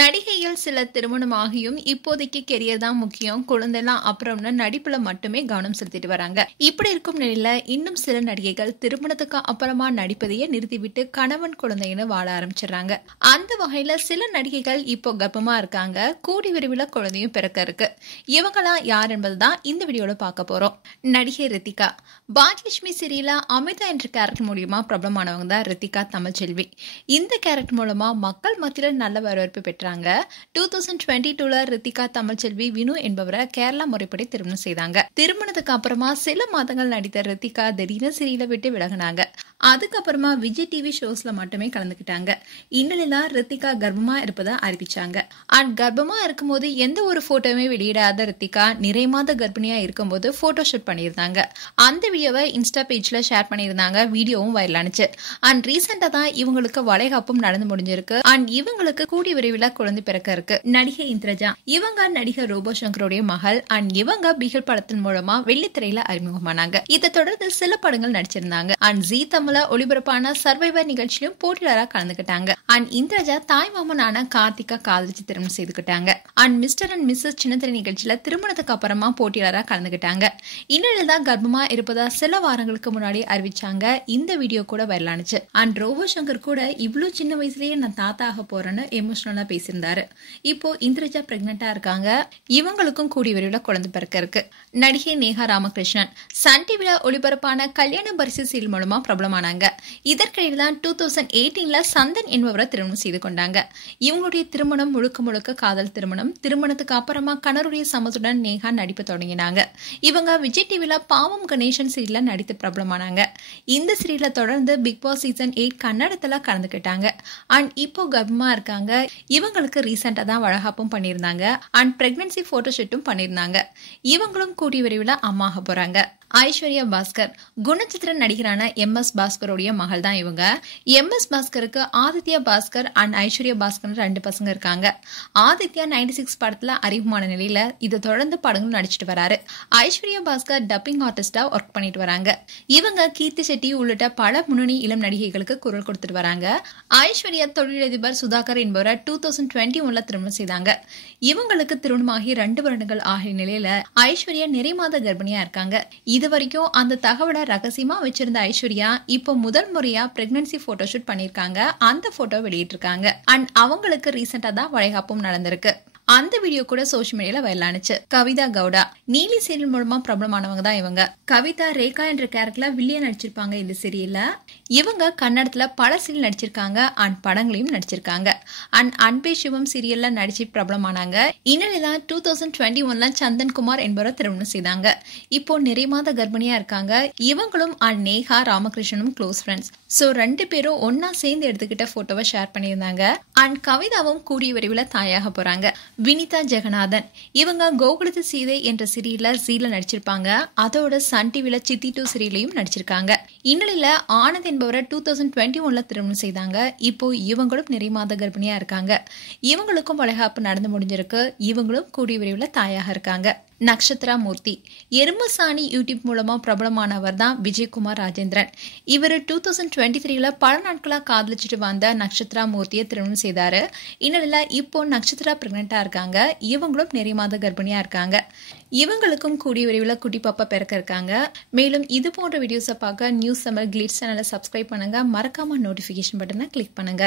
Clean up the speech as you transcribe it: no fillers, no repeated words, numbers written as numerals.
நடிகைகள் சில திருமணமாகியும் இப்போதைக்கு கெரியர் தான் முக்கியம், குழந்தைலாம் அப்புறம்னு நடிப்புல மட்டுமே கவனம் செலுத்திட்டு வராங்க. இப்படி இருக்கும் நிலையில இன்னும் சில நடிகைகள் திருமணத்துக்கு அப்புறமா நடிப்பதையே நிறுத்திவிட்டு கணவன் குழந்தைன்னு வாழ ஆரம்பிச்சிடறாங்க. அந்த வகையில சில நடிகைகள் இப்போ கர்ப்பமா இருக்காங்க, கூடி விரைவில் குழந்தையும் பிறக்க இருக்கு. இவங்களாம் யார் என்பதுதான் இந்த வீடியோல பார்க்க போறோம். நடிகை ரித்திகா. பாக்யலட்சுமி சீரியல்ல அமிதா என்ற கேரக்டர் மூலியமா பிரபலமானவங்க தான் ரித்திகா தமிழ்ச்செல்வி. இந்த கேரக்டர் மூலமா மக்கள் மத்தியில நல்ல வரவேற்பு பெற்றாங்க. 2022ல ரித்திகா தமிழ்ச்செல்வி வினு என்பவரை கேரளா முறைப்படி திருமணம் செய்தாங்க. திருமணத்துக்கு அப்புறமா சில மாதங்கள் நடித்த ரித்திகா திடீர்னு சீரியலை விட்டு விலகினாங்க. அதுக்கப்புறமா விஜய் டிவி ஷோஸ்ல மட்டுமே கலந்துக்கிட்டாங்க. இந்நிலையில ரித்திகா கர்ப்பமா இருப்பதை அறிவிச்சாங்க. கர்ப்பமா இருக்கும்போது எந்த ஒரு போட்டோவுமே வெளியிடாத ரித்திகா நிறை மாத கர்ப்பிணியா இருக்கும்போது போட்டோ ஷூட் பண்ணியிருந்தாங்க. அந்த வீடியோவை இன்ஸ்டா பேஜ்ல ஷேர் பண்ணியிருந்தாங்க. வீடியோவும் வைரல் ஆனிச்சு. ரீசெண்டா தான் இவங்களுக்கு வளைகாப்பும் நடந்து முடிஞ்சிருக்கு. இவங்களுக்கு கூடி விரைவில் குழந்தை பிறக்க இருக்கு. நடிகை இந்திரஜா. இவங்க நடிகர் ரோபோ சங்கருடைய மகள். இவங்க பிகில் படத்தின் மூலமா வெள்ளித்திரையில அறிமுகமானாங்க. இதை தொடர்ந்து சில படங்கள் நடிச்சிருந்தாங்க. ஜீ தமிழ்ல ஒளிபரப்பான சர்வைவர் நிகழ்ச்சியிலும் போட்டியாளராக கலந்துக்கிட்டாங்க. இந்திரஜா தாய் மாமனான கார்த்திகா காதலிச்சு திருமணம் செய்துக்கிட்டாங்க. மிஸ்டர் அண்ட் மிஸ்ஸஸ் சின்னத்திரை நிகழ்ச்சியில திருமணத்துக்கு அப்புறமா போட்டியாளராக கலந்துக்கிட்டாங்க. இந்நிலையில தான் கர்ப்பமா இருப்பதா சில வாரங்களுக்கு முன்னாடி அறிவிச்சாங்க. இந்த வீடியோ கூட வைரலானுச்சு. ரோபோ சங்கர் கூட இவ்வளவு சின்ன வயசுலயே நான் தாத்தா ஆக போறேன்னு எமோஷனலா பேசியிருந்தாரு. இப்போ இந்திரஜா பிரெக்னெண்டா இருக்காங்க. இவங்களுக்கும் கூடிய விரைவில் குழந்தை பிறக்க இருக்கு. நடிகை நேஹா ராமகிருஷ்ணன். சன் டிவில ஒளிபரப்பான கல்யாண பரிசு சீரியல் மூலமா பிரபலமானாங்க. இதற்கிடையில் தான் 2018ல சந்தன் என்பவரை திருமணம் செய்து கொண்டாங்க. இவங்களுடைய திருமணம் முழுக்க முழுக்க காதல் திருமணம். திருமணத்துக்கு அப்புறமா கணவருடைய சம்மதத்துடன் நேஹா நடிப்பு தொடங்கினாங்க. இவங்க விஜய் டிவில பாவம் கணேசன் சீரியல்ல நடித்து பிரபலமானாங்க. இந்த சீரியல்ல தொடர்ந்து பிக் பாஸ் சீசன் 8 கன்னடத்துல கலந்துக்கிட்டாங்க. இப்போ கர்ப்பமா இருக்காங்க. இவங்களுக்கு ரீசெண்டா தான் வளகாப்பும் பண்ணியிருந்தாங்க. பிரெக்னன்சி போட்டோ ஷூட்டும் பண்ணியிருந்தாங்க. இவங்களும் கூடிய விரைவில் அம்மா ஆக போறாங்க. ஐஸ்வர்யா பாஸ்கர். குணச்சித்திர நடிகரான MS பாஸ்கருடைய மகள் தான் இவங்க. MS பாஸ்கருக்கு ஆதித்யா பாஸ்கர் ஐஸ்வர்யா பாஸ்கர் 2 பசங்க இருக்காங்க. ஆதித்யா 96 படத்துல அறிமுகமான நிலையில இதை தொடர்ந்து படங்கள் நடிச்சிட்டு வராரு. ஐஸ்வர்யா பாஸ்கர் டப்பிங் ஆர்டிஸ்டா ஒர்க் பண்ணிட்டு வராங்க. இவங்க கீர்த்தி செட்டி உள்ளிட்ட பல முன்னணி இளம் நடிகைகளுக்கு குரல் கொடுத்துட்டு வராங்க. ஐஸ்வர்யா தொழிலதிபர் சுதாகர் என்பவரை 2021ல திருமணம் செய்தாங்க. இவங்களுக்கு திருமணமாகி 2 வருடங்கள் ஆகிய நிலையில ஐஸ்வர்யா நிறை மாத கர்ப்பிணியா இருக்காங்க. இது வரைக்கும் அந்த தகவலை ரகசியமா வச்சிருந்த ஐஸ்வர்யா இப்போ முதல் முறையா பிரெக்னன்சி போட்டோ ஷூட் பண்ணிருக்காங்க. அந்த போட்டோ வெளியிட்டிருக்காங்க. அவங்களுக்கு ரீசெண்டா தான் வளைகாப்பும் நடந்திருக்கு. அந்த வீடியோ கூட சோசியல் மீடியால வைரலானுச்சு. கவிதா கவுடா. நீலி சீரியல் மூலமா பிரபலமானவங்க தான் இவங்க. கவிதா ரேகா என்ற கேரக்டர்ல வில்லியா நடிச்சிருப்பாங்க. இந்த சீரியல்ல இவங்க கன்னடத்துல பல சீரியல் நடிச்சிருக்காங்க. படங்களையும் நடிச்சிருக்காங்க. அன்பே சிவம் சீரியல்ல நடிச்சு பிரபலமானாங்க. இந்நிலையில 2021ல சந்தன் குமார் என்பவரை திருமணம் செய்தாங்க. இப்போ நிறை மாத கர்ப்பிணியா இருக்காங்க. இவங்களும் நேஹா ராமகிருஷ்ணனும் க்ளோஸ் ஃப்ரெண்ட்ஸ். 2 பேரும் ஒன்னா சேர்ந்து எடுத்துக்கிட்ட போட்டோவை ஷேர் பண்ணியிருந்தாங்க. கவிதாவும் கூடிய விரைவில் தாயாக போறாங்க. வினிதா ஜெகநாதன். இவங்க கோகுலத்து சீதை என்ற சீரியல்ல ஜீல நடிச்சிருப்பாங்க. அதோட சன் டிவில சித்தி 2 சீரியலையும் நடிச்சிருக்காங்க. இந்நிலையில ஆனந்த் என்பவரை 2021ல திருமணம் செய்தாங்க. இப்போ இவங்களும் நிறை மாத கர்ப்பிணியா இருக்காங்க. இவங்களுக்கும் வளைகாப்பு நடந்து முடிஞ்சிருக்கு. இவங்களும் கூடிய விரைவில் தாயாக இருக்காங்க. நக்ஷத்ரா மூர்த்தி. எறும்பு சாணி யூடியூப் மூலமா பிரபலமானவர் தான் விஜயகுமார் ராஜேந்திரன். இவர் 2023ல பல நாட்களா காதலிச்சுட்டு வந்த நக்ஷத்ரா மூர்த்தியை திருமணம் செய்தாரு. இந்நிலையில இப்போ நக்ஷத்ரா பிரெக்னெண்டா இருக்காங்க. இவங்களும் நிறை மாத கர்ப்பிணியா இருக்காங்க. இவங்களுக்கும் கூடிய விரைவில் குட்டி பாப்பா பிறக்க இருக்காங்க. மேலும் இது போன்ற வீடியோஸை பார்க்க நியூஸ் தமிழ் கிளிட்ஸ் சேனலை சப்ஸ்கிரைப் பண்ணுங்க. மறக்காம நோட்டிபிகேஷன் பட்டனை கிளிக் பண்ணுங்க.